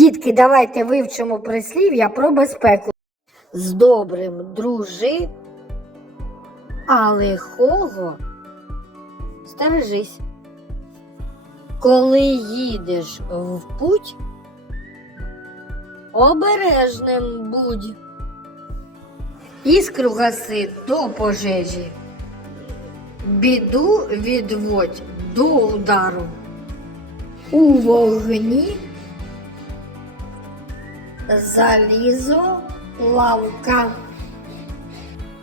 Дітки, давайте вивчимо прислів'я про безпеку. З добрим дружи, а лихого стережись. Коли їдеш в путь, обережним будь. Іскру гаси до пожежі. Біду відводь до удару. У вогні залізо лавка.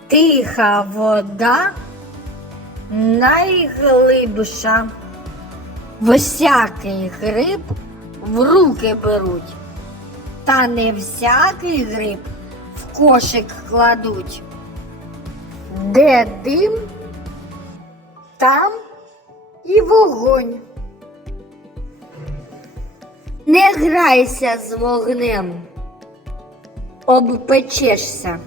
Тиха вода найглибша. Всякий гриб в руки беруть, та не всякий гриб в кошик кладуть. Де дим, там і вогонь. Не грайся з вогнем, обпечешся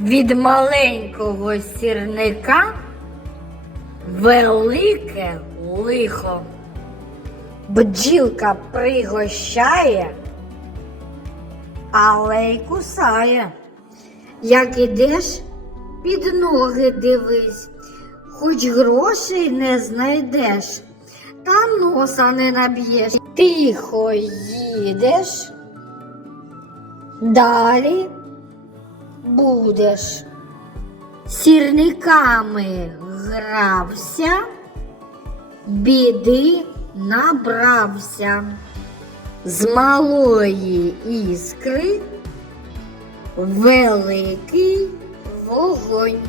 від маленького сірника велике лихо. Бджілка пригощає, але й кусає. Як ідеш, під ноги дивись, хоч грошей не знайдеш, та носа не наб'єш. Тихо їдеш, далі будеш. Сірниками грався, біди набрався. З малої іскри великий вогонь.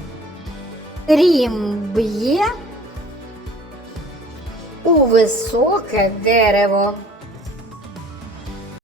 Рім б'є у високе дерево.